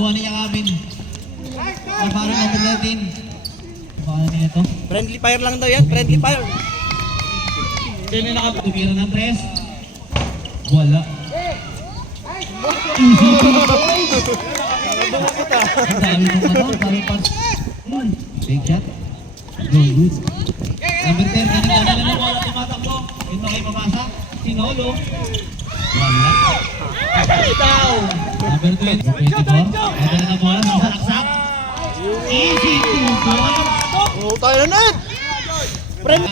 Nakuha niya Kevin. Parang number 13. Baka na ito. Friendly fire lang daw yan, friendly fire. Sino yung nakatumira ng 3? Wala. Ang dami ng parang pas. Big shot. No good. Number 10, kanina na wala tumatakbo. Ito kayo mabasa. Sinolo. Wala. Down. Number 20, 24. Ito na bola, sasalaksak. Easy 2 points. Oh, tayo na net! Friend!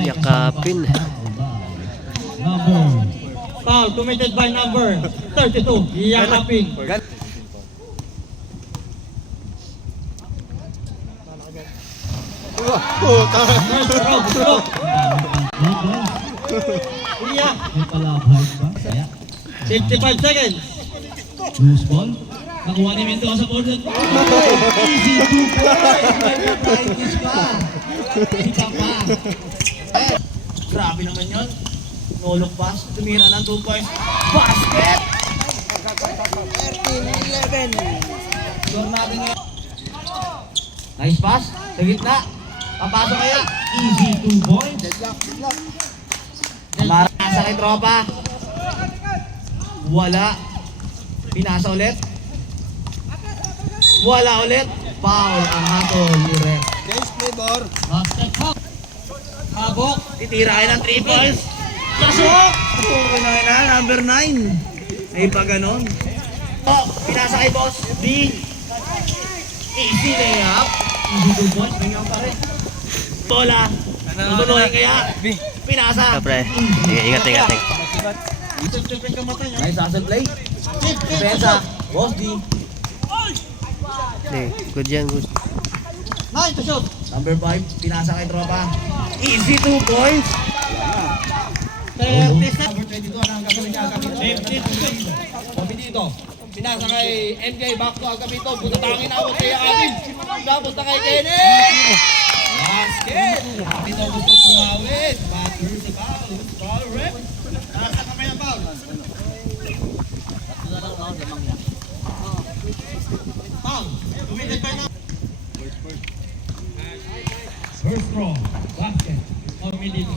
Yakapin. Number. Foul committed by number 32. Yakapin. Iya. May palabay ba? Kaya. 55 seconds. Loose ball. Nakuha ni Mendoza sa board. Easy 2 points. May practice pa. Isa pa. Grabe naman yun. No-look pass, tumira ng 2 points. Basket! 13-11. Sure natin ngayon. Nice pass, sa gitna. Papasok kaya. Easy 2 points. Marasa kay tropa. Wala. Pinasa ulit. Wala ulit. Foul ang hatol ni Ref. Basket foul. Habok. Titira kayo ng 3 points. Pasok! Okay na, number 9. Ay pa ganon. Oh, pinasa kay Boss D. Easy layup. Easy 2 points. Bingyan pa rin. Bola. Tutuloy kaya. Pinasa. Kapre. Ingat. Nice hustle play. Defensa. Boss D. Good yan, good. Nice to shoot. Number 5. Pinasa kay tropa. Easy 2 points. Number 22 ang gagawin niya Agapito. Agapito. Pinasa kay NJ back to Agapito. Butatangin na awat kay Yakapin. Punta kay Kenneth. Basket. Agapito gusto pumawit. Batter si Paul. Foul rep. Nasa kamay ang foul. Foul. Committed by now. First throw. Basket. Committed.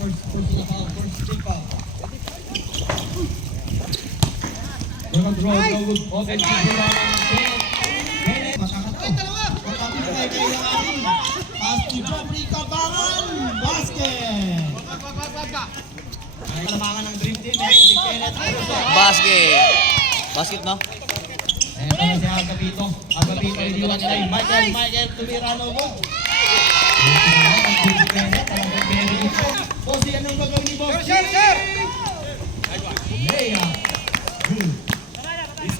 First tip foul. Second throw, no good. Offensive rebound ng Kenneth. Masakit to. Pagkakit na kay Yakapin. Pass to Jeffrey Cabaran. Basket. Ay, kalamangan ng dream team. Si Kenneth. Basket. Basket no? Ayan pala si Agapito. Agapito iniwan nila yung Michael tumira no good. Bossy, anong gagawin ni Bossy? Sir! Layup.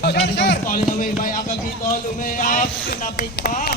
Stolen away by Agapito. Lumayap. Pinapik pa.